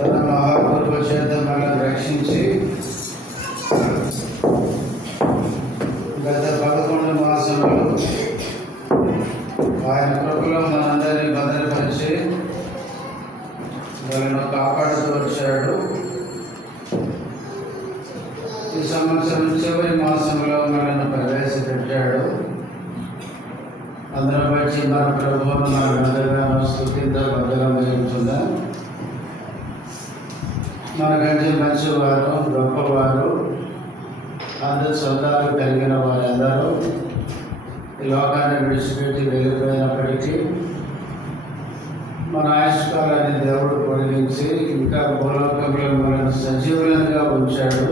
తన మహాకృప చేత మనల్ని రక్షించి గత 11 మాసములు ఆయన కృపలో మనందరినీ భద్రపరిచి వాళ్ళను కాపాడుతూ వచ్చాడు. ఈ సంవత్సరం చివరి మాసంలో మనల్ని ప్రవేశపెట్టాడు. అందరం వచ్చి మన ప్రభువును మన గందరగానం స్తుతితో బద్దలమవుతుందా. మనకంటే మంచివారు, గొప్పవారు, అందరు సొంతాలు కలిగిన వారందరూ ఈ లోకాన్ని విడిచిపెట్టి వెళ్ళిపోయినప్పటికీ మన ఆయుష్కాలాన్ని దేవుడు పొడిగించి ఇంకా భూలోకంలో మనల్ని సజీవులంగా ఉంచాడు.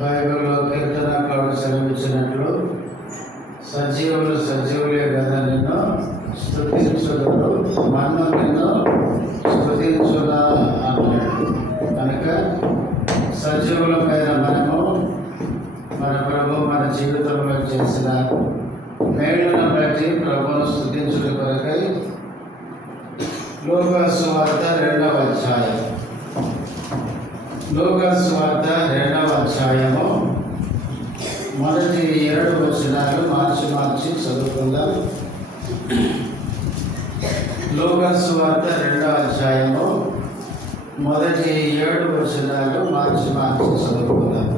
బైబిల్లో కీర్తనకారుడు సెలవిచ్చినట్లు సజీవులే కదా నిన్ను స్తుతించుదురు, మన్ను నిన్ను స్తుతించుదా అన్నాడు. కనుక సజీవులమైన మనము మన ప్రభు మన జీవితంలో చేసిన మేలును బట్టి ప్రభువును స్తుతించుట కొరకై లూకా సువార్త 2వ అధ్యాయం. లూకా సువార్త 2వ అధ్యాయము మొదటి 7 వచనాలు మార్చి చదువుకుందాం. లూకా సువార్త 2వ అధ్యాయము మొదటి 7 వచనాలు మార్చి చదువుకుందాం.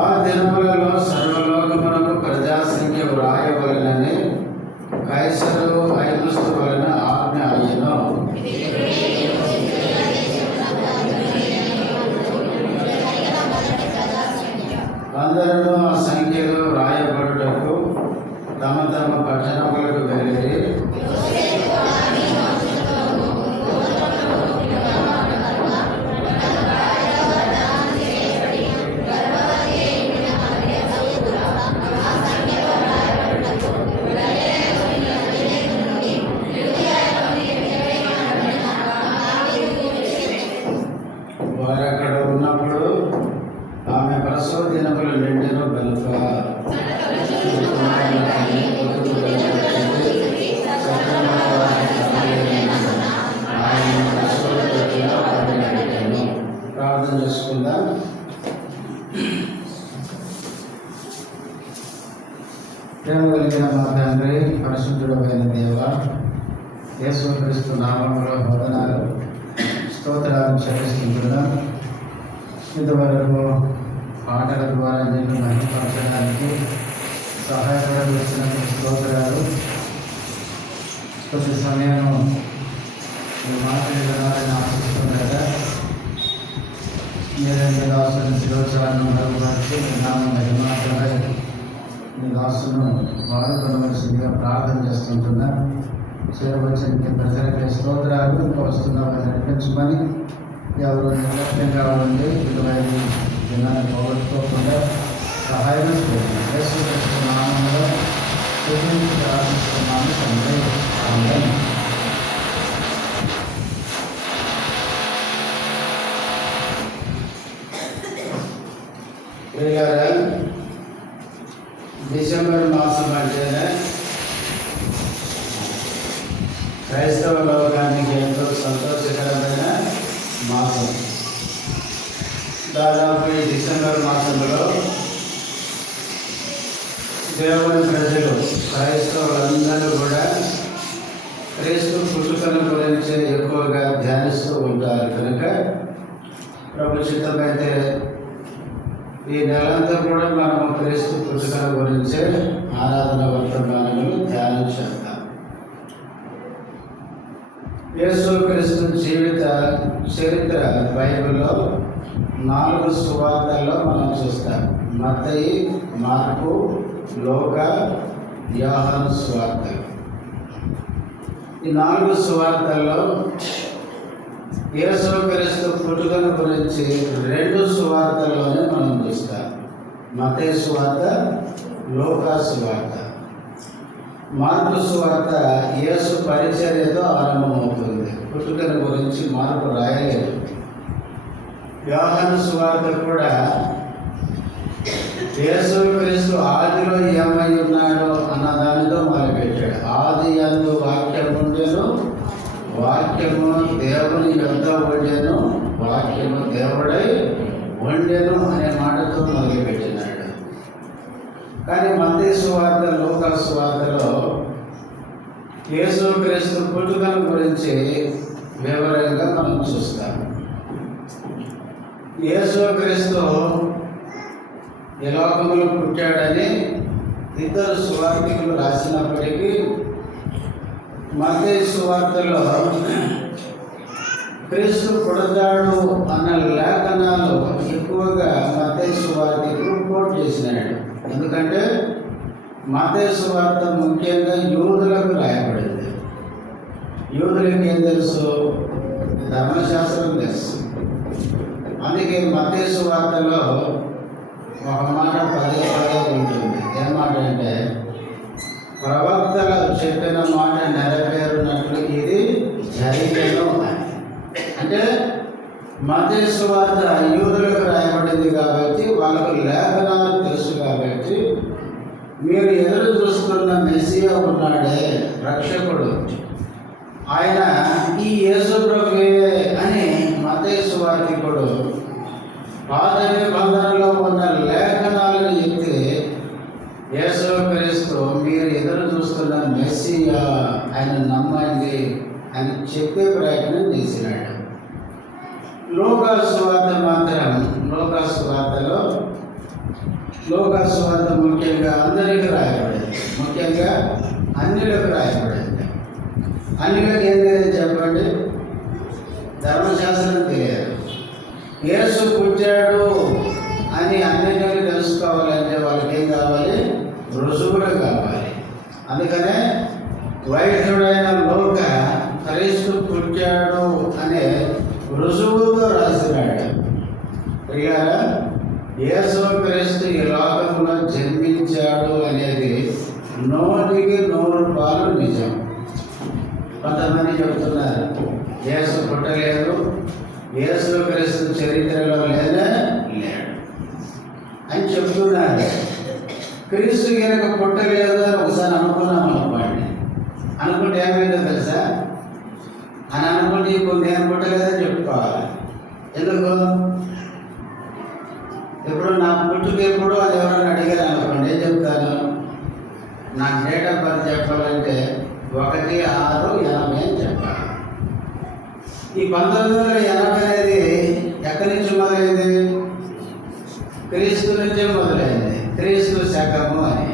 ఆ దినములలో సర్వలోకమునకు ప్రజాసంఖ్య వ్రాయవలనని కైసరు ఐగుస్తు వలన ఆజ్ఞ అయ్యెను. అందరూ ఆ సంఖ్యలో వ్రాయబడుటకు తమ తమ పట్టణములకు వెళ్ళి వారు అక్కడ ఉన్నప్పుడు ఆమె ప్రసవ దినములు నిండిన కనుక ప్రార్థన చేసుకుందాం. ప్రేమ కలిగిన మా తండ్రి, పరిశుద్ధుడైన దేవ, యేసుక్రీస్తు నామములో వందనాలు స్తోత్రాలు చెల్లిస్తుంటున్నాం. ఇంతవరకు పాటల ద్వారా నేను మహిమపరచడానికి సహాయపడవలసినటువంటి స్తోత్రాలు. కొద్ది సమయం మాట్లాడాలని ఆశిస్తుండగా మీరంటే దాసుని శిరోచాలను మరుగుపరిచి నామం మహిమాత్రమై మీ దాసును వాడుకోవలసిందిగా ప్రార్థన చేస్తుంటున్నా. చేరవచ్చిన ప్రజలకి స్తోత్రాలు. ఇంకా వస్తున్న వారిని నడిపించమని, ఎవరు నిర్లక్ష్యం కావాలండి విలువైన దినాన్ని పోగొట్టుకోకుండా సహాయం నామంలో ప్రార్థిస్తున్నాను తండ్రి. ఆమేన్. డిసెంబర్ మాసం అంటేనే క్రైస్తవ లోకానికి ఎంతో సంతోషకరమైన మాసం. దాదాపు ఈ డిసెంబర్ మాసంలో దేవుని ప్రజలు క్రైస్తవులందరూ కూడా క్రీస్తు పుట్టుకను గురించి ఎక్కువగా ధ్యానిస్తూ ఉంటారు. కనుక ప్రభు చిత్తమైతే ఈ నెలంతా కూడా మనము క్రీస్తు పుట్టుకను గురించే ఆరాధన వర్తమానములు ధ్యానం చేద్దాం. యేసుక్రీస్తు జీవిత చరిత్ర బైబిల్లో 4 సువార్తల్లో మనం చూస్తాం. మత్తయి, మార్కు, లూకా, యోహాను సువార్తలు. ఈ 4 సువార్తల్లో యేసుక్రీస్తు పుట్టుకను గురించి 2 సువార్తల్లోనే మనం చూస్తాం. మత్తయి సువార్త, లూకా సువార్త. మార్కు సువార్త యేసు పరిచర్యతో ఆరంభమవుతుంది. పుట్టుకను గురించి మార్కు రాయలేదు. యోహాను సువార్త కూడా యేసుక్రీస్తు ఆదిలో ఏమై ఉన్నాడో అన్న దానితో మొదలుపెట్టాడు. ఆది యందు వాక్యం ఉండి, ఉండెను, వాక్యము దేవుని యొద్ద ఉండెను, వాక్యము దేవుడై ఉండెను అనే మాటతో మొదలుపెట్టినాడు. కానీ మత్తయి సువార్త, లూకా సువార్తలో యేసుక్రీస్తు పుట్టుకను గురించి వివరంగా మనం చూస్తాం. యేసుక్రీస్తు ఈ లోకంలో పుట్టాడని ఇద్దరు సువార్తికులు రాసినప్పటికీ మత్తయి సువార్తలో క్రీస్తు పుడతాడు అన్న లేఖనాలు ఎక్కువగా మత్తయి సువార్తికులు కోట్ చేసినాడు. ఎందుకంటే మత్తయి సువార్త ముఖ్యంగా యూదులకు రాయబడింది. యూదులకు ఏం తెలుసు? ధర్మశాస్త్రం తెలుసు. అందుకే మత్తయి సువార్తలో ఒక మాట పదే పదే ఉంటుంది. ఏం మాట అంటే, ప్రవక్తలు చెప్పిన మాట నెరవేరునట్లు ఇది జరిగేను అని. అంటే మత్తయి సువార్త యూదులకు రాయబడింది కాబట్టి వాళ్ళకు లేఖనాలు తెలుసు కాబట్టి మీరు ఎదురు చూస్తున్న మెస్సియా ఉన్నాడే రక్షకుడు, ఆయన ఈ యేసు ప్రభువే అని మత్తయి సువార్తికుడు పాత నిబంధనలో ఉన్న లేఖనాలను ఎత్తి యేసుక్రీస్తు మీరు ఎదురు చూస్తున్న మెస్సియా, ఆయన నమ్మండి అని చెప్పే ప్రయత్నం చేసినాడు. లూకా సువార్త మాత్రం, లూకా సువార్త ముఖ్యంగా అందరికీ రాయబడింది, ముఖ్యంగా అన్యులకు రాయబడింది. అన్యులకు ఏం తెలియదు చెప్పండి? ధర్మశాస్త్రం తెలియదు. యేసు పుట్టాడు అని అన్నిటిని తెలుసుకోవాలంటే వాళ్ళకి ఏం కావాలి? రుజువులు కావాలి. అందుకనే వైద్యుడైన లూకా క్రీస్తు పుట్టాడు అనే రుజువుతో రాసినాడు. ప్రియారా, యేసుక్రీస్తు ఈ లోకంలో జన్మించాడు అనేది 100% నిజం. కొంతమంది చెబుతున్నారు యేసు పుట్టలేదు, యేసుక్రీస్తు చరిత్రలో లేనే లేడు అని చెప్తున్నారు. క్రీస్తు కనుక పుట్టలేదు అని ఒకసారి అనుకున్నాం అనుకోండి. అనుకుంటే ఏమైందో తెలుసా? అని అనుకుంటే ఇప్పుడు నేను పుట్టలేదని చెప్పుకోవాలి. ఎందుకు? ఇప్పుడు నా పుట్టుక ఎప్పుడు అది ఎవరైనా అడిగారు అనుకోండి, ఏం చెప్తాను? నా డేట్ ఆఫ్ బర్త్ చెప్పాలంటే 1/6/80 అని చెప్పాలి. ఈ 1980 అనేది ఎక్కడి నుంచి మొదలైంది? క్రీస్తు నుంచే మొదలైంది. క్రీస్తు శకము అని.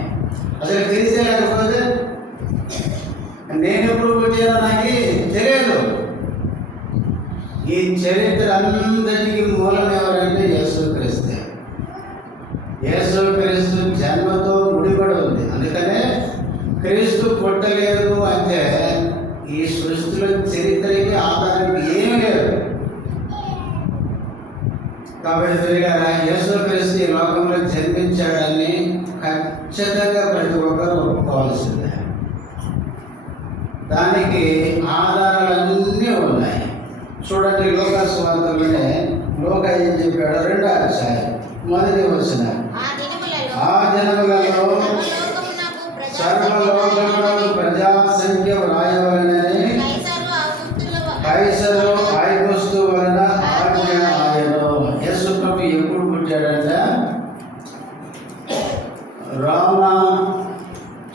అసలు క్రీస్తే లేకపోతే నేను ఎప్పుడు పుట్టానో నాకు తెలియదు. ఈ చరిత్ర అంతటికి మూలం ఎవరంటే యేసుక్రీస్తే. యేసుక్రీస్తు జన్మతో ముడిపడి ఉంది. అందుకనే క్రీస్తు పుట్టలేదు అంటే ఈ సృష్టిలో చరిత్రకి ఆధారం ఏమీ లేదు. కాబట్టి తిరిగారా, యేసుక్రీస్తు ఈ లోకంలో జన్మించాడని ఖచ్చితంగా ప్రతి ఒక్కరు ఒప్పుకోవాల్సిందే. దానికి ఆధారాలన్నీ ఉన్నాయి. చూడండి, లూకా సువార్తలోనే లూకా ఏం చెప్పాడు? 2వ అధ్యాయం 1వ వచనం, ఆ దినములలో సర్వలోకమునకు ప్రజా సంఖ్య వ్రాయవలెనని కైసరు ఐగుస్తు వలన ఆజ్ఞ ఆయను. యేసు ప్రభు ఎప్పుడు పుట్టాడంట? రోమ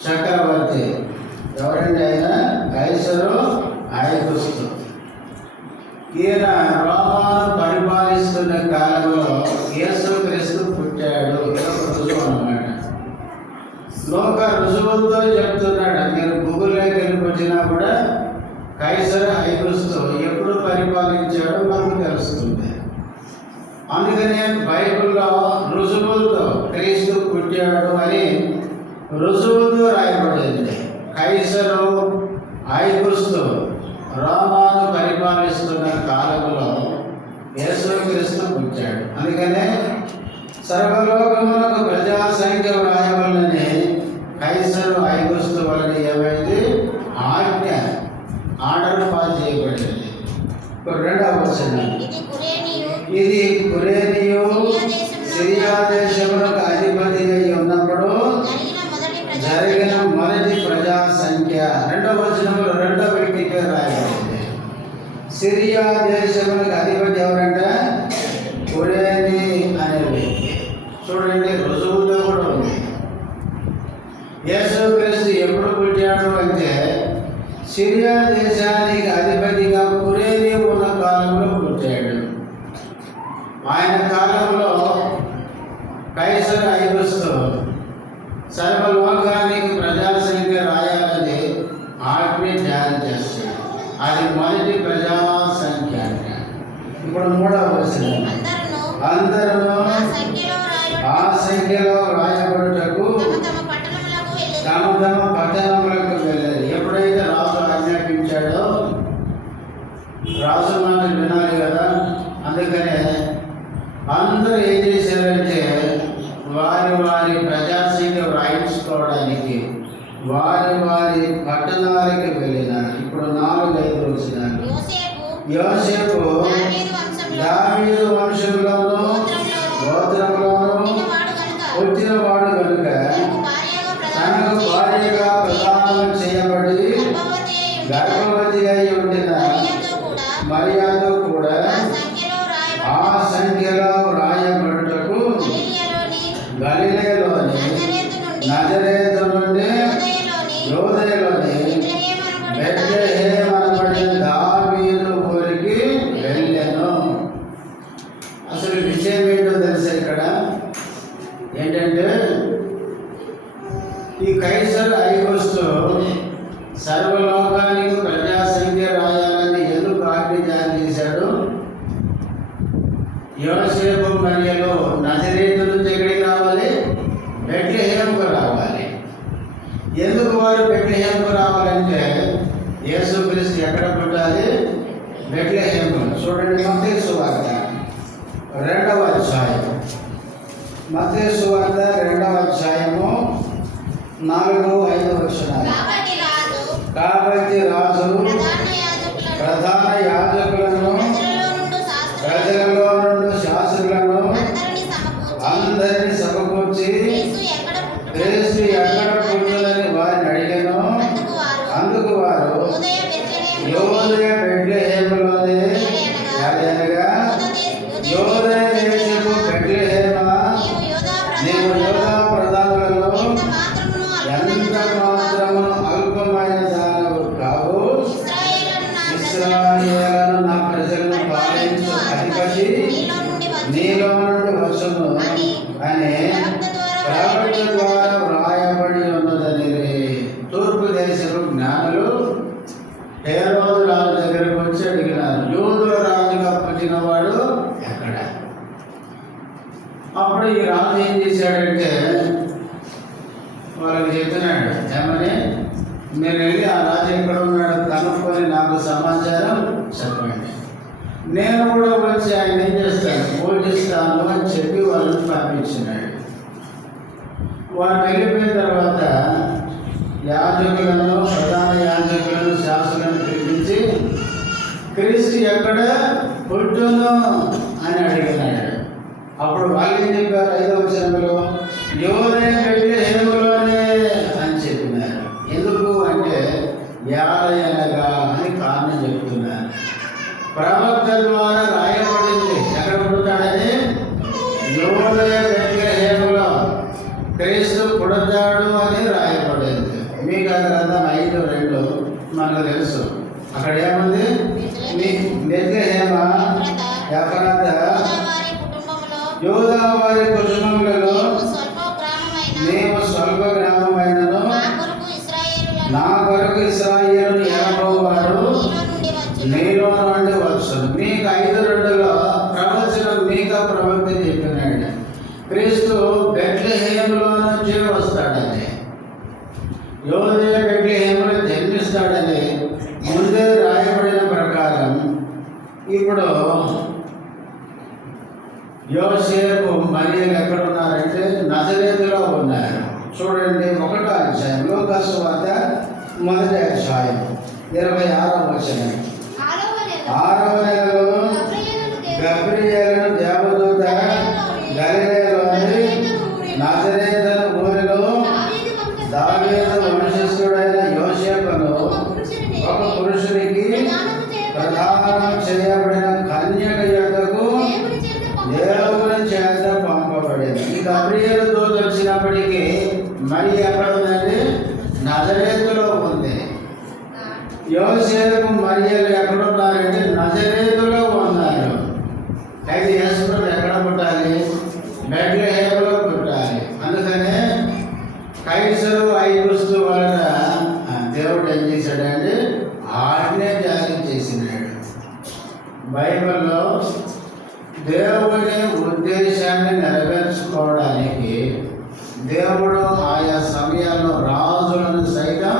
చక్రవర్తి ఎవరండి ఆయన? కైసరు ఐగుస్తు. ఈయన రోమాను పరిపాలిస్తున్న కాలంలో యేసుక్రీస్తు పుట్టాడు. రుజువు అన్నమాట. లోక రుజువులతో చెప్తున్నాడు. మీరు గూగుల్లోకి వెళ్ళి వచ్చినా కూడా కైసరు ఐగుస్తు ఎప్పుడు పరిపాలించాడో మనకు తెలుస్తుంది. అందుకనే బైబిల్లో రుజువులతో క్రీస్తు పుట్టాడు అని రుజువులతో రాయబడింది. కైసరు ఐగుస్తు రోమాను పరిపాలిస్తున్న కాలంలో యేసుక్రీస్తు పుట్టాడు. అందుకనే సర్వలోకములకు ప్రజా సంఖ్య వ్రాయవలనని కైసరు ఐగుస్తు వలన ఏమైంది? ఆర్డర్ పాస్ చేయబడింది. 2వ వచనం, ఇది కురేనియు సిరియా దేశములకు అధిపతి అయి ఉన్నప్పుడు జరిగిన మొదటి ప్రజా సంఖ్య. 2వ వచనంలో 2వ వ్యక్తి పేరు రాయబడింది. సిరియా దేశములకు అధిపతి ఎవరంటే కురేని అనే వ్యక్తి. చూడండి, రుజువుతో కూడా ఉంది. యేసుక్రీస్తు ఎప్పుడు పుట్టాడు అంటే సిరియా దేశానికి అధిపతిగా కురేని ఉన్న కాలంలో పుట్టాడు. ఆయన కాలంలో కైసర్ ఐగుస్తు సర్వలోకానికి ప్రజాసంఖ్య రాయాలని ఆజ్ఞ జారీ చేస్తాడు. అది మొదటి ప్రజాసంఖ్య అంటే. ఇప్పుడు 3వ వచనం, అందరూ ఆ సంఖ్యలో రాయబడుటకు తమ తమ పట్టణములకు వెళ్ళారు. ఎప్పుడైతే రాజు ఆజ్ఞాపించాడో రాజు మాట వినాలి కదా, అందుకనే అందరూ ఏం చేశారంటే వారి వారి ప్రజాసంఖ్య వ్రాయించుకోవడానికి వారి వారి పట్టణాలకి వెళ్ళినారు. ఇప్పుడు 4-5 వచ్చినారు. యోసేపు దావీదు వంశంలోనూ గోత్రంలోనూ పుట్టినవాడు కనుక తనకు భార్యగా ప్రదానం చేయబడి గర్భవతి అయి ఉండిన మరియతో కూడా ఆ సంఖ్యలో రాయబడుటకు గలిలయలోని నజరేతు నుండి యోదయలోని బెత్లెహేము అనబడిన దావీదు ఊరికి వెళ్ళెను. అసలు విషయం ఏంటో తెలుసా? ఇక్కడ ఏంటంటే ఈ కైసర్ ఐగుస్తు సర్వలోకానికి ప్రజాసంఖ్య రాయాలని ఎందుకు ఆజ్ఞ జారీ చేశాడు? యోసేపు మరియలు నజరేతు నుంచి ఎక్కడికి రావాలి? బెత్లెహేముకు రావాలి. ఎందుకు వారు బెత్లెహేముకు రావాలంటే యేసుక్రీస్తు ఎక్కడ పుట్టాలి? బెత్లెహేము. చూడండి, మత్తయి సువార్త 2వ అధ్యాయం. మత్తయి సువార్త 2వ అధ్యాయము 4-5 వచనాలు. కాబట్టి రాజు ప్రధాన యాజకులను ప్రజలలో నుండి శాస్త్రులను అందరినీ సమకూర్చి క్రీస్తు ఎక్కడ పుట్టినని వారిని అడిగాను. అందుకు వారు యోదయ బెత్లెహేములోనే అనగా యోదయ దేశపు బెత్లెహేమా, నీవు యోదా ప్రధానులలో ఎంత మాత్రమును అల్పమైన దానవు కావు. ఇశ్రాయేలును నా ప్రజలను పాలించు అధిపతి నీలో నుండి వచ్చును అని ప్రవక్త ద్వారా వ్రాయబడి ఉన్నదని. తూర్పు దేశపు జ్ఞానులు హేరోదు రాజు దగ్గరకు వచ్చి అడిగినారు, యూదుల రాజుగా పుట్టినవాడు ఎక్కడ? అప్పుడు ఈ రాజు ఏం చేశాడంటే వాళ్ళకి చెప్తున్నాడు, ఏమని, మీరు వెళ్ళి ఆ రాజు ఎక్కడ ఉన్నాడు కనుక్కొని నాకు సమాచారం చెప్పండి, నేను కూడా వచ్చి ఆయన ఏం చేస్తాను, పూజిస్తాను అని చెప్పి వాళ్ళని పంపించినాడు. వారు వెళ్ళిపోయిన తర్వాత యాజకులను, ప్రధాన యాజకులను, శాస్త్రులను పిలిపించి క్రీస్తు ఎక్కడ పుట్టును అని అడిగినాడు. అప్పుడు వాళ్ళు ఏం చెప్పారు? 5వ వచనంలో యోదయ బెత్లెహేములోనే అని చెప్పినారు. ఎందుకు అంటే యాలయనగా అని కారణం చెప్తున్నారు. ప్రవక్త ద్వారా రాయబడింది ఎక్కడ పుడతాడని, యోదయ బెత్లెహేములో క్రీస్తు పుడతాడు అని రాయబడింది. మీకు ఆ గ్రంథం 5:2 మనకు తెలుసు. అక్కడ ఏముంది? బెత్లెహేమ ఎఫ్రాతా యూదా వారి కుటుంబములలో మేము స్వల్ప గ్రామమైనను నా కొరకు ఇశ్రాయేలును ఏలబోవారు నీలో నుండి వచ్చును. మీకు 5:2లో ప్రవచనం మీకా ప్రవక్త చెప్పినాడు, క్రీస్తు బెత్లెహేములో నుంచి వస్తాడని, యోదయ బెత్లెహేములో జన్మిస్తాడని ముందే రాయబడిన ప్రకారం ఇప్పుడు యోసేపు మరియలు ఎక్కడ ఉన్నారంటే నజరేతులో ఉన్నారు. చూడండి, 1వ అధ్యాయం లూకా సువార్త 1వ అధ్యాయం 26వ వచనం. 6వ నెలలో గబ్రియేలును దేవదూత గలిలయలోని నజరేతు ఊరిలో దావీదు వంశస్థుడైన యోసేపును ఒక పురుషునికి ప్రదానం చేయబడిన కన్యక యొద్దకు దేవుని చేత పంపబడింది. ఈ గబ్రియేలు దూత వచ్చినప్పటికీ మరి ఎక్కడ ఉందండి? నజరేతులో ఉంది. యోసేపు మరియలు ఎక్కడున్నారంటే నజరేతులో ఉన్నారు. అయితే యేసుప్రభు ఎక్కడ పుట్టాలి? బెత్లెహేములో పుట్టాలి. అందుకనే కైసరు ఐగుస్తు వలన దేవుడు ఏం చేశాడంటే ఆజ్ఞ జారీ చేసినాడు. బైబిల్లో దేవుని ఉద్దేశాన్ని నెరవేర్చుకోవడానికి దేవుడు ఆయా సమయాల్లో రాజులను సైతం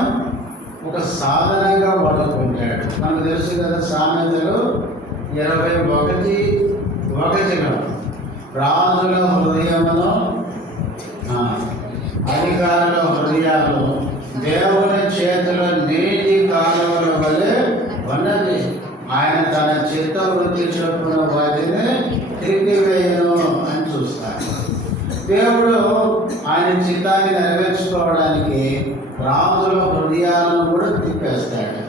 ఒక సాధనంగా వాడుకుంటాడు. మనకు తెలుసు కదా, సామెతలు 21:1 రాజుల హృదయమును అధికారుల హృదయాలు దేవుని చేతిలో నీటి కాలువల వలె ఉన్నది. ఆయన తన చిత్త వృత్తి చొప్పున వాటిని తిరిగివేయను అని చూస్తాడు. దేవుడు ఆయన చిత్తాన్ని నెరవేర్చుకోవడానికి రాజుల హృదయాలను కూడా తిప్పేస్తాడు.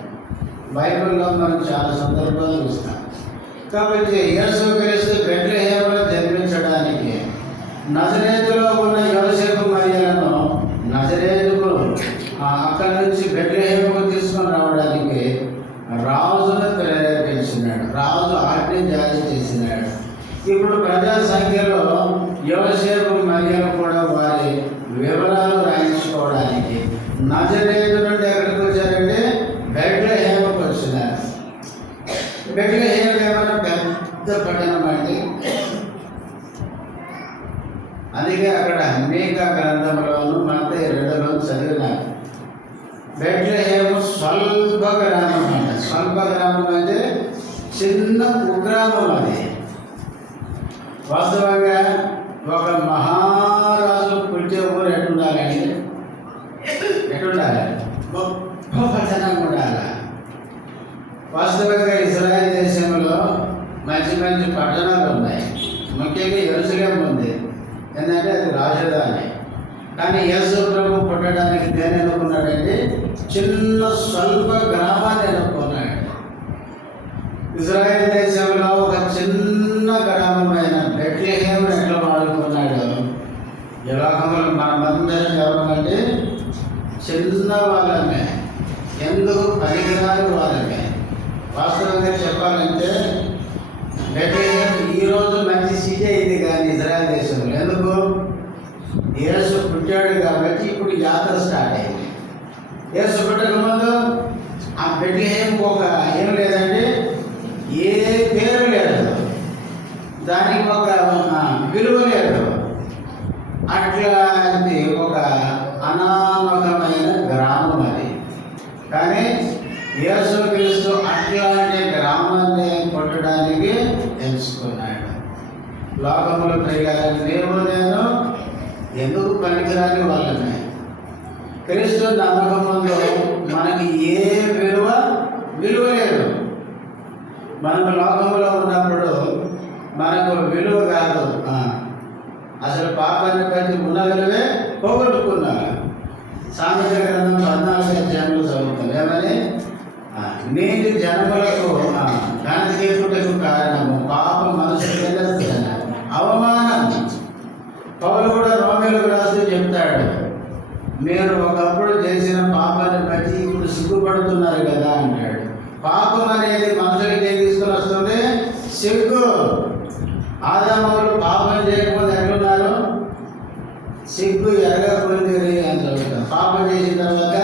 బైబిల్లో మనం చాలా సందర్భాలు చూస్తాం. కాబట్టి యేసుక్రీస్తు బెత్లెహేములో జన్మించడానికి నజరేతులో ఉన్న యోసేపు మరియలను నజరేతుకు అక్కడి నుంచి బెత్లెహేముకు తీసుకొని రావడానికి రాజును ప్రేరేపించినాడు. రాజు ఆజ్ఞ జారీ చేసినాడు. ఇప్పుడు ప్రజా సంఖ్యలో యోసేపు మరియలు కూడా వారి వివరాలు రాయించుకోవడానికి నజరేతు నుండి ఎక్కడికి వచ్చారంటే బెత్లెహేముకు వచ్చినారు. బెత్లెహేము ఏమైనా పెద్ద పట్టణం అండి. అందుకే అక్కడ మీకా గ్రంథంలోను మత్తయి 2లో చదివినారు. బెత్లెహేము స్వల్ప గ్రామం అంట. స్వల్ప గ్రామం అంటే చిన్న కుగ్రామం. అది వాస్తవంగా ఒక మహారాజు పుట్టే ఊరు ఎట్టుండాలండి? ఎట్టుండాలి? గొప్ప పట్టణం ఉండాలి. వాస్తవంగా ఇజ్రాయెల్ దేశంలో మంచి మంచి పట్టణాలు ఉన్నాయి. ముఖ్యంగా యెరూషలేము ఉంది. ఎందుకంటే అది రాజధాని. కానీ యేసు ప్రభు పుట్టడానికి దేని ఎన్నుకున్నాడంటే చిన్న స్వల్ప గ్రామాన్ని ఎన్నుకున్నాడు. ఇజ్రాయెల్ దేశంలో ఒక చిన్న గ్రామమైన బెత్లెహేమును ఎట్లా వాడుకున్నాడు? ఈ లోకంలో మనమందరం ఎవరంటే చిన్న వాళ్ళమే, ఎందుకు పనికిరాని వాళ్ళమే. వాస్తవంగా చెప్పాలంటే బెత్లెహేము ఈరోజు మంచి సిటీ అయింది కానీ ఇజ్రాయెల్ దేశంలో ఎందుకు? యేసు పుట్టాడు కాబట్టి ఇప్పుడు యాత్ర స్టార్ట్ అయింది. యేసు పుట్టక ముందు ఆ బెత్లెహేముకు ఒక ఏం లేదంటే ఏ పేరు లేదు, దానికి ఒక విలువ లేదు. అట్లాంటి ఒక అనామకమైన గ్రామం అది. కానీ యేసుక్రీస్తు అట్లాంటి గ్రామాన్ని పుట్టడానికి ఎంచుకున్నాడు. లోకములు ప్రియులారా, నీవు నేను ఎందుకు పనికిరాని వాళ్ళమే. క్రీస్తు నమ్మకం ముందు మనకి ఏ విలువ లేదు. మనకు లోకంలో ఉన్నప్పుడు మనకు విలువ కాదు. అసలు పాపాన్ని బట్టి ఉన్న విలువే పోగొట్టుకున్నారు. సామెత గ్రంథం 14 చదువుతాం. ఏమని? నేటి జనములకు ఘనత చేసుటకు కారణము పాప మనుషులు అవమానం. పౌలు కూడా రోమీయులకు రాస్తూ చెప్తాడు, మీరు ఒకప్పుడు చేసిన పాపాన్ని బట్టి ఇప్పుడు సిగ్గుపడుతున్నారు కదా అంటాడు. పాపం అనేది మనుషులకి ఏం తీసుకొని వస్తుంది? సిగ్గు. ఆదాములు పాపం చేయకపోతే ఎక్కడున్నారు? సిగ్గు ఎరగకుందిరి అని చదువుతారు. పాపం చేసిన తర్వాత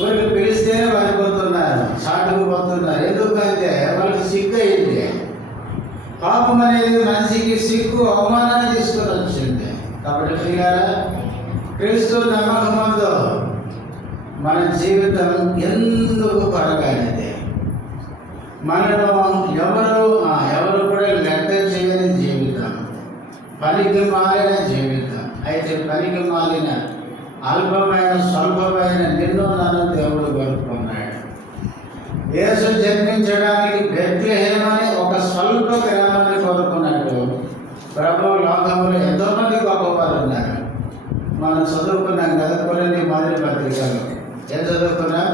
ఊరికి పిలిస్తేనే పడిపోతున్నారు, చాటుకు పోతున్నారు. ఎందుకంటే వాళ్ళకి సిగ్గు అయింది. పాపం అనేది మనిషికి సిగ్గు, అవమానాన్ని తీసుకొని వచ్చింది. కాబట్టి ప్రియులారా, క్రీస్తు నమ్మకం ముందు మన జీవితం ఎందుకు కొరగానిది? మనను ఎవరు కూడా లెక్క చేయని జీవితం, పనికి మాలిన జీవితం. అయితే పనికి మాలిన అల్పమైన స్వల్పమైన నిన్ను నన్ను దేవుడు కోరుకున్నాడు. యేసు జన్మించడానికి బెత్లెహేము అనే ఒక స్వల్ప గ్రామాన్ని కోరుకున్నట్టు ప్రభు లోకంలో ఎంతోమంది గొప్పవారు ఉన్నారు. మనం చదువుకున్నాం కదా కొన్ని మొదటి పత్రికలు. ఏం చదువుకున్నాం?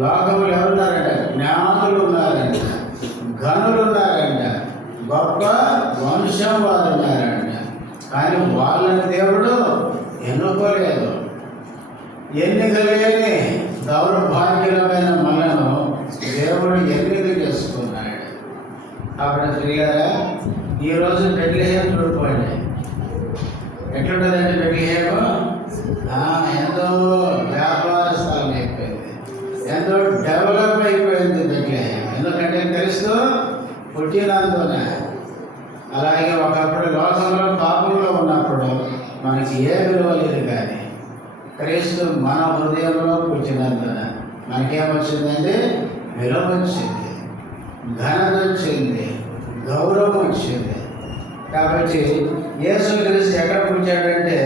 లోకములు ఎవరున్నారంట? జ్ఞానులు ఉన్నారంట, ఘనులు ఉన్నారంట, గొప్ప వంశం వారు ఉన్నారంట. కానీ వాళ్ళని దేవుడు ఎన్నుకోలేదు. ఎన్నిక లేని దౌర్భాగ్యులమైన మనను దేవుడు ఎన్నిక చేసుకున్నాడు. అప్పుడు తిరిగారా ఈరోజు బెత్లెహేం చూడిపోయింది. ఎట్లుంటుందండి బెత్లెహేము? ఎంతో వ్యాపార స్థలం అయిపోయింది, ఎంతో డెవలప్ అయిపోయింది బెత్లెహేం. ఎందుకంటే క్రీస్తు పుట్టినందున. అలాగే ఒకప్పుడు లోకంలో పాపంలో ఉన్నప్పుడు మనకి ఏ విలువ లేదు, కానీ క్రీస్తు మన హృదయంలో పుట్టినందున మనకేమొచ్చిందండి? విలువ వచ్చింది, ఘనత వచ్చింది, గౌరవం వచ్చింది. కాబట్టి యేసుక్రీస్తు ఎక్కడ పుట్టాడంటే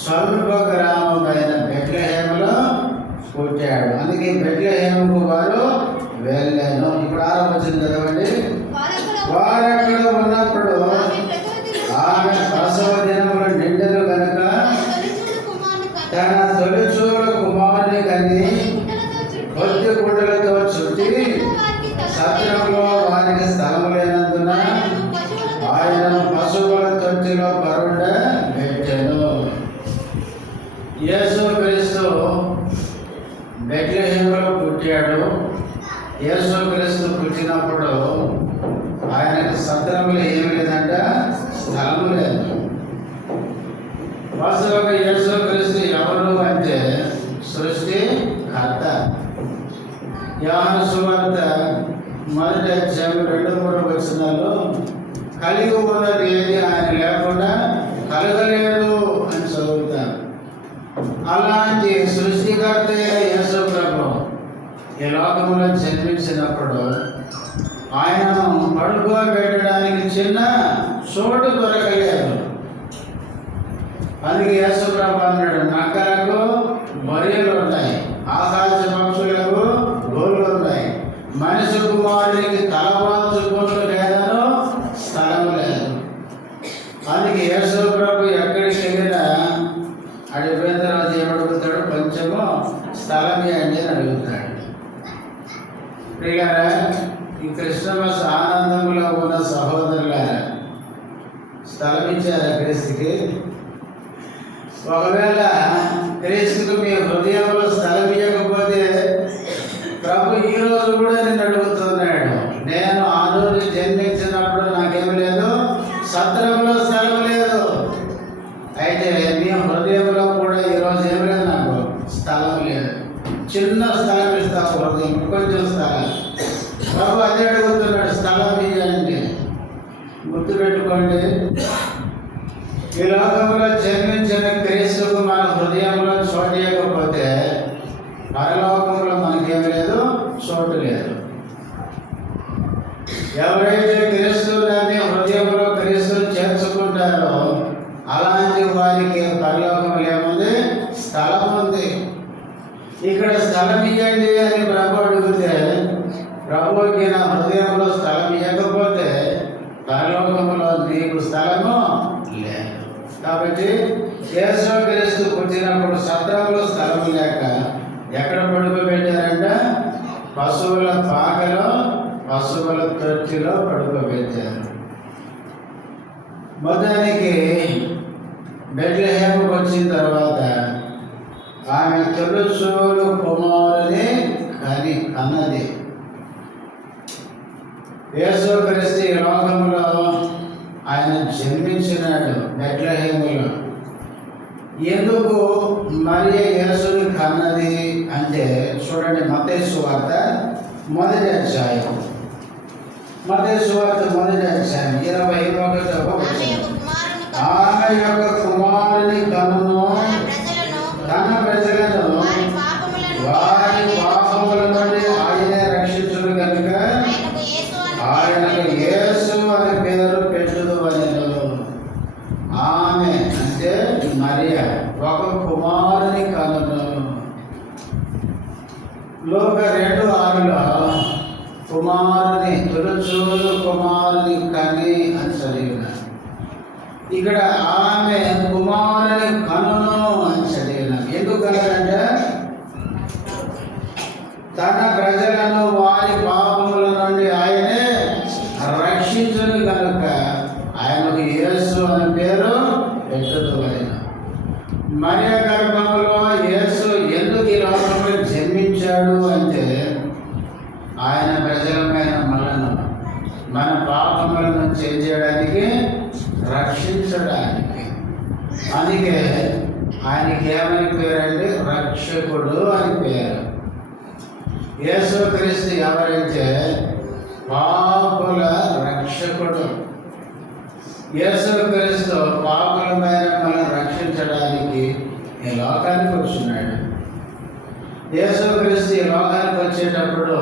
స్వల్ప గ్రామమైన బెత్లెహేములో పుట్టాడు. అందుకే బెత్లెహేముకు వారు వెళ్ళాను. ఇప్పుడు ఆరంభించింది చదవండి. వారక్కడ ఉన్నప్పుడు ఆమె ప్రసవ దినములు నిండెను కనుక తన తొలిచూలు కుమారుని కని కొద్ది గుడ్డలతో చుట్టి సత్రంలో వారికి స్థలము లేనందున ఆయనను పశువుల తొట్టిలో పరుండ పెట్టెను. యేసుక్రీస్తు బెత్లెహేములో పుట్టాడు. యేసుక్రీస్తు పుట్టినప్పుడు ఆయనకు సత్రములు ఏమి లేదంట, స్థలము లేదు. వాస్తవంగా యేసుక్రీస్తు ఎవరు అంటే సృష్టి కర్త. యోహాను సువార్త 1:2-3 వచనాల్లో కలిగి ఉన్నది ఏది ఆయన లేకుండా కలగలేదు అని చదువుతారు. అలాంటి సృష్టికర్త యేసు ప్రభు ఈ లోకంలో జన్మించినప్పుడు ఆయనను పడుకోబెట్టడానికి చిన్న చోటు దొరకలేదు. అందుకే యేసు ప్రభు అన్నాడు, నక్కలకు బొరియలు ఉన్నాయి, ఆకాశ పక్షులకు గోళ్ళు ఉన్నాయి, మనిషి కుమారుడికి తలవాల్చుకుంటూ లేదనో స్థలం లేదు. అందుకే యేసు ప్రభు ఎక్కడికి వెళ్ళినా అడిగిపోయిన తర్వాత ఏమడుగుతాడు? కొంచెము స్థలం ఇవ్వండి అని అడుగుతాడు. ప్రియులారా, ఈ క్రిస్మస్ ఆనందంలో ఉన్న సహోదరులారా, స్థలం ఇచ్చారా క్రీస్తుకి? ఒకవేళ క్రీస్తుకు మీ హృదయంలో స్థలం ఇవ్వకపోతే ప్రభు ఈ రోజు కూడా నేను అడుగుతున్నాడు. నేను ఆ రోజు జన్మించినప్పుడు నాకేమి లేదు, సత్రంలో స్థలం లేదు. అయితే మీ హృదయంలో కూడా ఈరోజు ఏమి లేదు, నాకు స్థలం లేదు. చిన్న స్థలం ఇస్తావు హృదయం, కొంచెం స్థలం. ప్రభు అదే అడుగుతున్నాడు, స్థలం ఇవ్వండి. గుర్తుపెట్టుకోండి, ఈ లోకంలో జన్మించిన క్రీస్తుకు మన హృదయంలో చోటు ఇవ్వకపోతే పరలోకంలో మనకేం లేదు, చోటు లేదు. ఎవరైతే క్రీస్తుని హృదయంలో క్రీస్తుని చేర్చుకుంటారో అలాంటి వారికి పరలోకంలో ఏముంది? స్థలం ఉంది. ఇక్కడ స్థలం ఇవ్వండి అని ప్రభు అడిగితే ప్రభువుకి నా హృదయంలో స్థలం ఇవ్వకపోతే పరలోకంలో నీకు స్థలము లేదు. కాబట్టి యేసుక్రీస్తు పుట్టినప్పుడు సత్రంలో స్థలం లేక ఎక్కడ పడుకోబెట్టారంట? పశువుల పాకలో, పశువుల తొట్టిలో పడుకోబెట్టారు. మొత్తానికి బెత్లెహేముకు వచ్చిన తర్వాత ఆమె తొలిచూలు కుమారుని కన్నది. యేసుక్రీస్తు ఈ లోకంలో ఆయన జన్మించినాడు బెత్లెహేములో. ఎందుకు మరియ యేసుని కన్నది అంటే చూడండి, మత్తయి సువార్త 1వ అధ్యాయం. మత్తయి సువార్త 1వ అధ్యాయం 21వ వచనం. ఆమె యొక్క కుమారుని కనును తన ప్రజలను వారి పాపముల నుండి ఆయనే రక్షించును కనుక ఆయనకు యేసు అనే పేరు పెట్టుదు అనెను. ఆమె అంటే మరియ ఒక కుమారుని కనును. లోక 2:6లో కుమారుని తొలిచూలు కుమారుని కని అని చదివినారు. ఇక్కడ ఆమె కుమారుని కనును అని చదివినారు. ఎందుకు కలదంటే తన ప్రజలను వారి పాపముల నుండి ఆయనే రక్షించును కనుక ఆయనకు యేసు అనే పేరు పెట్టుదువలెను. మరియ గర్భంలో యేసు ఎందుకు ఈ లోకంలో జన్మించాడు అంటే ఆయన ప్రజలమైన మనను మన పాపముల నుంచి ఏం చేయడానికి, రక్షించడానికి. అందుకే ఆయనకి ఏమని పేరంటే రక్షకుడు అని పేరు. యేసుక్రీస్తు ఎవరైతే పాపుల రక్షకుడు. యేసుక్రీస్తు పాపులమైన మనం రక్షించడానికి ఈ లోకానికి వచ్చినాడు. యేసుక్రీస్తు ఈ లోకానికి వచ్చేటప్పుడు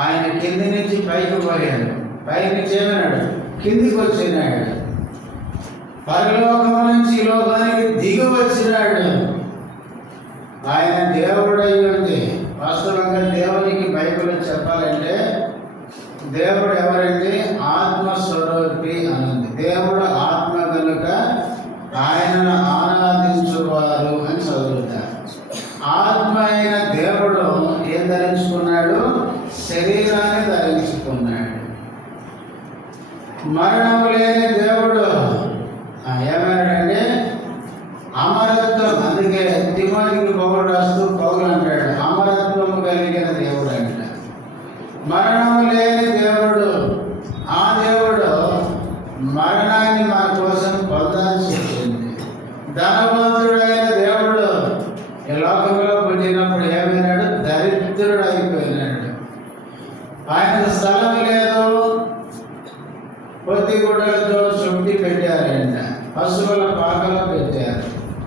ఆయన కింది నుంచి పైకి పోయాడు. పైకి నుంచి ఏమన్నాడు, కిందికి వచ్చినాడు. పరలోకం నుంచి ఈ లోకానికి దిగి వచ్చినాడు. ఆయన దేవుడై ఉంది. వాస్తవంగా దేవునికి బైబిల్ చెప్పాలంటే దేవుడు ఎవరంటే ఆత్మస్వరూపి అనుంది. దేవుడు ఆత్మ కనుక ఆయనను ఆరాధించువారు అని చదువుతారు. ఆత్మ అయిన దేవుడు ఏం ధరించుకున్నాడు, శరీరాన్ని ధరించుకున్నాడు. మరణము లేని దేవుడు ఏమన్నాడంటే అమరత్వం. అందుకే తిమోతికి పౌలు రాస్తూ పౌలు అంటాడు అమరత్వము కలిగిన దేవుడు అంట. మరణము లేని దేవుడు. ఆ దేవుడు మరణాన్ని మన కోసం పొందాల్సి వచ్చింది. ధనవంతుడైన దేవుడు ఈ లోకంలో పుట్టినప్పుడు ఏమైనాడు, దరిద్రుడు అయిపోయినాడు. ఆయనకు స్థలం లేదు. పొత్తి గుడ్డలతో చుట్టి పెట్టారంట. పశువుల పాకలో పెట్టారు,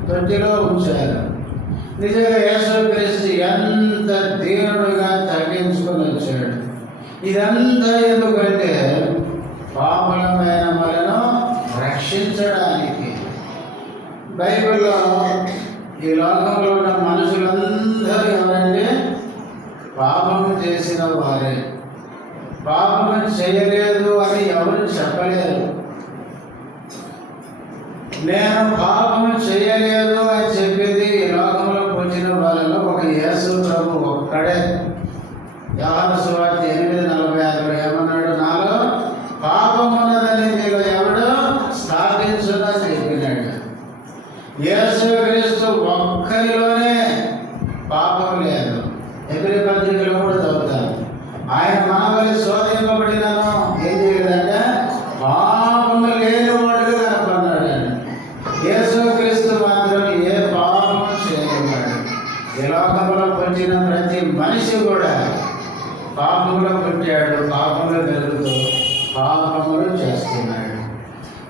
తొట్టిలో ఉంచారు. నిజంగా యేసుక్రీస్తు ఎంత దీనుడుగా తగ్గించుకొని వచ్చాడు. ఇదంతా ఎందుకంటే పాపలమైన మనను రక్షించడానికి. బైబిల్లో ఈ లోకంలో ఉన్న మనుషులందరూ ఎవరంటే పాపము చేసిన వారే. పాపము చేయలేదు అని ఎవరు చెప్పలేరు. నేను పాపము చేయలేదు అని చెప్పేది ఈ లోకంలో పుట్టిన వాళ్ళలో ఒక యేసు ప్రభు ఒక్కడే. యోహాను సువార్త 8:46 ఏమన్నాడు, నాలో పాపమున్నదని మీలో ఎవడు స్థాపించుదని చెప్పినాడు. యేసుక్రీస్తు ఒక్కరిలోనే పాపం లేదు. హెబ్రీ పత్రికలో కూడా చదువుతాను. ఆయన మనవలి శోధింపబడినను ఏం చేయలేదంటే పాపము లేని వాడుగా కనపడ్డాడు. యేసుక్రీస్తు మాత్రం ఏ పాపము చేయలేవాడు. ఈ లోకంలో పుట్టిన ప్రతి మనిషి కూడా పాపంలో పుట్టాడు. పాపంలో పెరుగుతూ పాపములు చేస్తున్నాడు.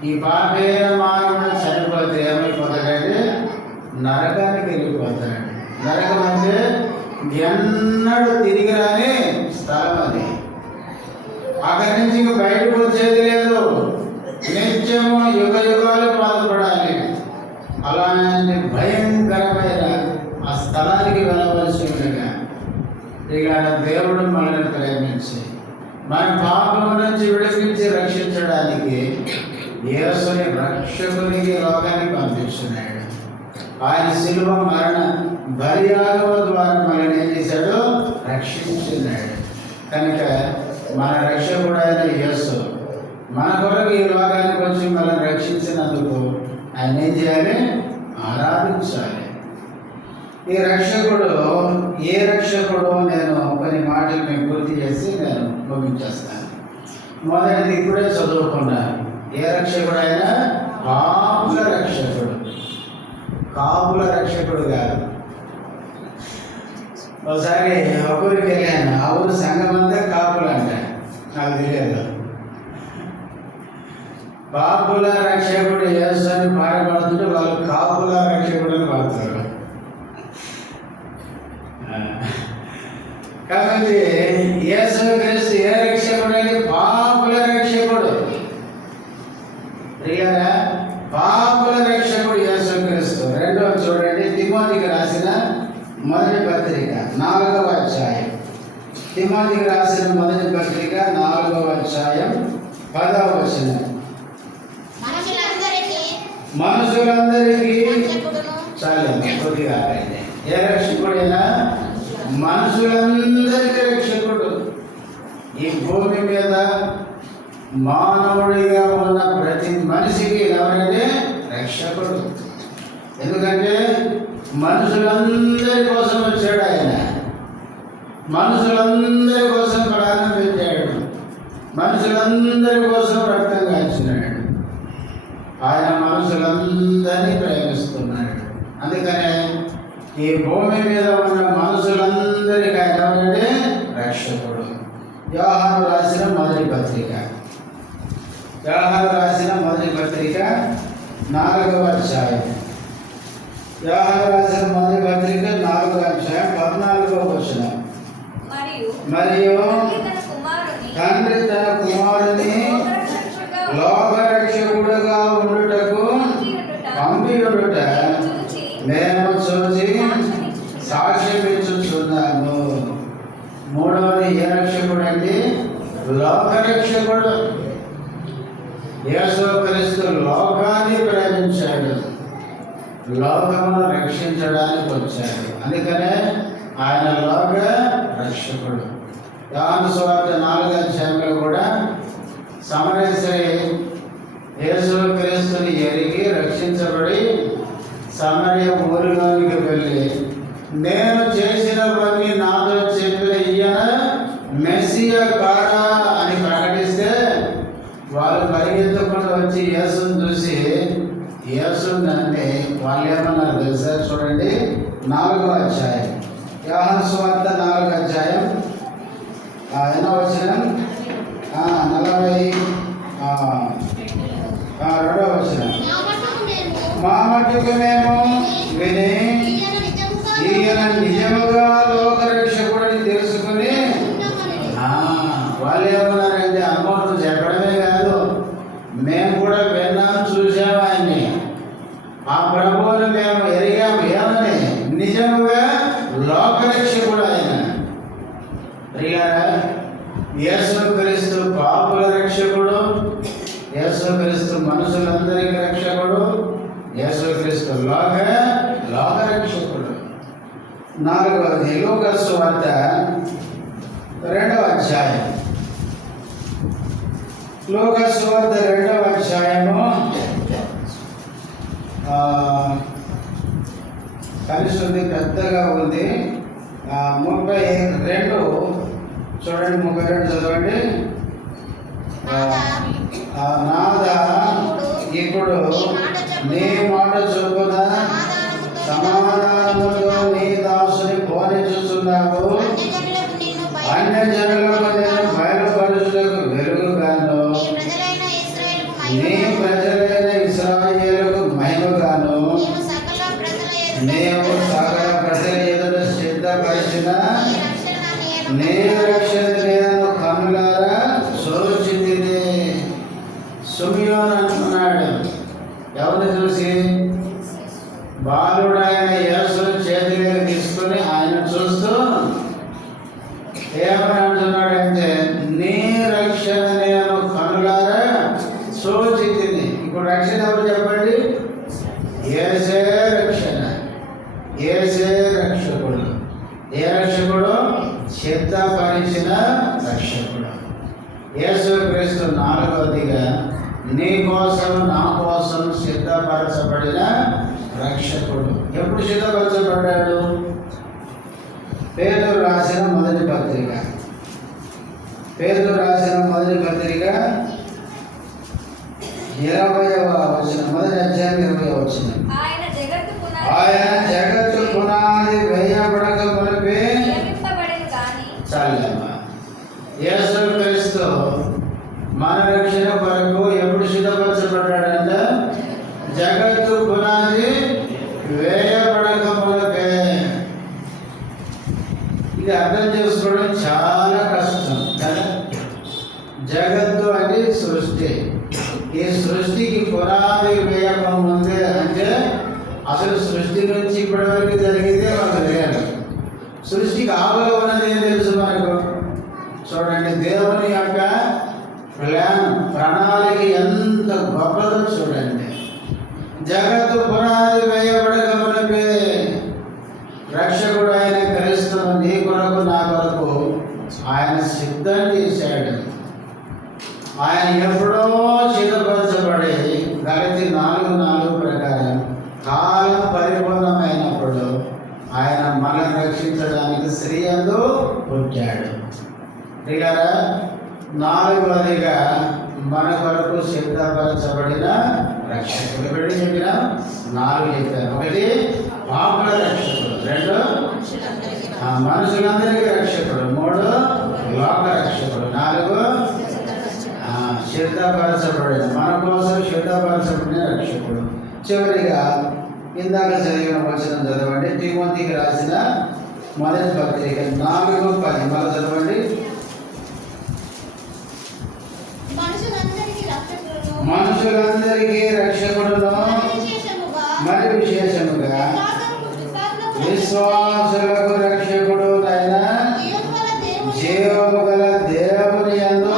ఈ పాపేన మానవుడు చనిపోతే ఏమైపోతాడంటే నరకానికి వెళ్ళిపోతాడు. నరకం అంటే ఎన్నడూ తిరిగి రాని స్థలం అది. అక్కడి నుంచి ఇంక బయటకు వచ్చేది లేదు. నిత్యము యుగ యుగాలు బాధపడాలి. అలాంటి భయంకరమైన ఆ స్థలానికి వెళ్ళవలసి ఉండగా ఇక దేవుడు మనల్ని ప్రేమించి మన పాపం నుంచి విడిపించి రక్షించడానికి యేసుని రక్షకునికి లోకానికి పంపించున్నాడు. ఆయన శిలువ మరణ బలియాగమ ద్వారా మనల్ని ఏం చేశాడు, రక్షించున్నాడు. కనుక మన రక్షకుడు అయిన యేసు మన కొరకు ఈ లోకానికి వచ్చి మనల్ని రక్షించినందుకు ఆయన ఏం చేయాలి, ఆరాధించాలి. ఈ రక్షకుడు ఏ రక్షకుడు, నేను కొన్ని మాటలు మీకు పూర్తి చేసి నేను ముగించేస్తాను. మొదటిది ఇప్పుడే చదువుకున్నాను. ఏ రక్షకుడు అయినా కాపుల రక్షకుడు. కాపుల రక్షకుడు కాదు. ఒకసారి ఒక ఊరికి వెళ్ళాను. ఆ ఊరు సంఘం అంతా కాపులు అంట. నాకు తెలియదు. కాపుల రక్షకుడు యేసు అని పాడబడుతుంటే వాళ్ళు కాపుల రక్షకుడు అని పాడతారు. కాబట్టి యేసుక్రీస్తు ఏ రక్షకుడు అని పాపుల రక్షకుడు. పాపుల రక్షకుడు యేసుక్రీస్తు. రెండవ చూడండి, తిమోతికి రాసిన మొదటి పత్రిక 4వ అధ్యాయం. తిమోతికి రాసిన మొదటి పత్రిక 4వ అధ్యాయం 10వ వచనం. మనుషులందరికీ చాలు కొద్దిగా ఏ రక్షకుడైనా మనుషులందరికీ రక్షకుడు. ఈ భూమి మీద మానవుడిగా ఉన్న ప్రతి మనిషికి ఎవరంటే రక్షకుడు. ఎందుకంటే మనుషులందరి కోసం వచ్చాడు ఆయన. మనుషులందరి కోసం ప్రాణం పెట్టాడు. మనుషులందరి కోసం రక్తం కాల్చినాడు. ఆయన మనుషులందరినీ ప్రేమిస్తున్నాడు. అందుకనే ఈ భూమి మీద ఉన్న మనుషులందరికీ ఆయన ఎవరంటే రక్షకుడు. యోహాను రాసిన మొదటి పత్రిక, యోహాను రాసిన మొదటి పత్రిక 4వ అధ్యాయం. యోహాను రాసిన మొదటి పత్రిక 4వ అధ్యాయం 14వ వచనం. మరియు తండ్రి తన కుమారుని లోకరక్షకుడుగా ఉండుటకు పంపియుడుట మేము చూసి సాక్ష్యం ఇచ్చుచున్నాము. మూడవది ఏ రక్షకుడు అండి? లోకరక్షకుడు. యేసుక్రీస్తు లోకాన్ని ప్రేమించాడు, లోకమును రక్షించడానికి వచ్చాడు. అందుకనే ఆయన లోక రక్షకుడు. యోహాను సువార్త 4వ అధ్యాయంలో కూడా సమరయ స్త్రీ యేసుక్రీస్తుని ఎరిగి రక్షించబడి సమరయ ఊరిలోనికి వెళ్ళి, నేను చేసినవన్నీ నాతో చెప్పిన ఈయన మెస్సియా కాడా అని ప్రకటిస్తే వాళ్ళు పరిగెత్తుకుంటూ వచ్చి యేసుని చూసి యేసుని అంటే వాళ్ళు ఏమన్నారు తెలుసా? చూడండి 4వ అధ్యాయం, యోహాను సువార్త 4వ అధ్యాయం ఎన్నో వచనం? 42వ వచనం. మా మట్టుకు మేము విని ఈయన నిజముగా లోకరక్షకుడని తెలుసుకుని, వాళ్ళు ఏమన్నారంటే అమ్మను చెప్పడమే కాదు, మేము కూడా విన్నాం, చూసాము ఆయన్ని, ఆ ప్రభువుని మేము ఎరిగాము. ఏమని? నిజముగా లోకరక్షకుడు ఆయన. యేసుక్రీస్తు పాపుల రక్షకుడు, యేసుక్రీస్తు మనుషులందరికీ రక్షకుడు, యేసుక్రీస్తు లోకరక్షకుడు. 4వది లూకా సువార్త 2వ అధ్యాయం, లూకా సువార్త 2వ అధ్యాయము కలిసి ఉంది, పెద్దగా ఉంది. 32 చూడండి, 32 చదవండి. నాదా ఇప్పుడు నీ మాట చొప్పున సమాధానముతో నీ దాసుని పోనిచుచున్నావు. అన్యజనులకు నేను బయలుపరుచుటకు వెలుగుగాను, నీ ప్రజలైన ఇశ్రాయేలుకు మహిమగాను, నీవు సకల ప్రజల ఎదుట సిద్ధపరిచిన నీ రక్షణ నేను కన్నులారా చూచితిని. సిమియోను అంటున్నాడు. ఎవరిని చూసి? బాలుడైన యేసుని చేతిలోకి తీసుకుని ఆయన చూస్తూ ఏమని అంటున్నాడంటే, నీ రక్షణ నేను కన్నులారా చూచితిని. ఇప్పుడు రక్షణ ఎవరు చెప్పండి? యేసే రక్షణ, యేసే రక్షకుడు. ఏ రక్షకుడు? సిద్ధపరిచిన రక్షకుడు. యేసుక్రీస్తు 4వదిగా నీ కోసం నా కోసం సిద్ధపరచబడిన రక్షకుడు. ఎప్పుడు సిద్ధపరచబడ్డాడు? పేతురు రాసిన మొదటి పత్రిక, పేతురు రాసిన మొదటి పత్రిక 20వ వచనం, మొదటి అధ్యాయం 20వ వచనం. ఆయన జగత్తు పునాది వేయబడక మునిపే చాలమ్మా. యేసుక్రీస్తు మన రక్షణ కొరకు ఎప్పుడు సిద్ధపరచబడ్డాడంటే జగత్తు పునాది వేయబడక మునిపే. ఇది అర్థం చేసుకోవడం చాలా కష్టం కదా. జగత్తు అంటే సృష్టి. ఈ సృష్టికి పునాది వేయక ముందే అంటే అసలు సృష్టి నుంచి ఇప్పటి వరకు జరిగితే మనకు తెలియదు. సృష్టికి ఆవలో ఉన్నది ఏం తెలుసు మనకు? చూడండి, దేవుని యొక్క ప్రణాళిక ఎంత గొప్పదో చూడండి. జగత్తు పునాది వేయబడక మునిపే రక్షకుడు ఆయన క్రీస్తును నీ ఆయన సిద్ధం చేశాడు. ఆయన ఎప్పుడో సిద్ధపరచబడి గలతీ 4:4 ప్రకారం కాలం పరిపూర్ణమైనప్పుడు ఆయన మనల్ని రక్షించడానికి స్త్రీ యందు పుట్టాడు. ప్రియులారా, 4వదిగా మన కొరకు సిద్ధపరచబడిన రక్షకుడు. ఇప్పుడు చెప్పిన 4 చెప్పారు. 1 పాపుల రక్షకుడు, 2 మనుషులందరికీ రక్షకుడు, 3 లోక రక్షకుడు, 4 సిద్ధపరచబడిన మన కోసం సిద్ధపరచబడిన రక్షకుడు. చివరిగా ఇందాక చదివిన వచనం చదవండి. తిమోతికి రాసిన మొదటి పత్రిక 4:10 మళ్ళీ చదవండి. మనుషులందరికీ రక్షకుడును మరి విశేషముగా విశ్వాసులకు రక్షకుడు అయిన జీవము గల దేవుని యందు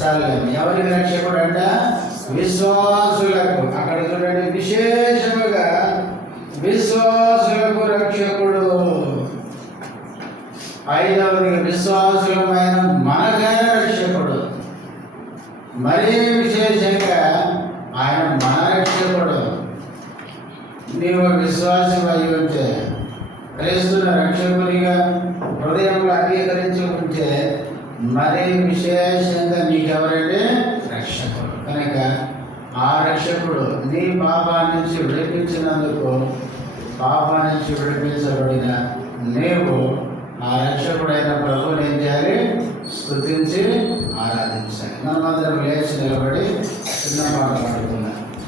చాలండి. ఎవరికి రక్షకుడు అంట? విశ్వాసులకు. అక్కడ చూడండి, విశేషముగా విశ్వాసులకు రక్షకుడు. 5వది విశ్వాసులమైన మనకే రక్షకుడు. మరీ విశేషంగా ఆయన మన రక్షకుడు. నీవు విశ్వాసం అయి ఉంటే, క్రీస్తుని రక్షకునిగా హృదయంలో అంగీకరించి ఉంటే, మరీ విశేషంగా నీకెవరంటే రక్షకుడు. కనుక ఆ రక్షకుడు నీ పాపాన్ని నుంచి విడిపించినందుకు, పాపాన్ని నుంచి విడిపించబడిన నీవు ఆ రక్షకుడైన ప్రభువుని ఏం చేయాలి? స్తుతించి ఆరాధించాలి. మనమందరం లేచి నిలబడి చిన్న పాట పాడుకుందాం.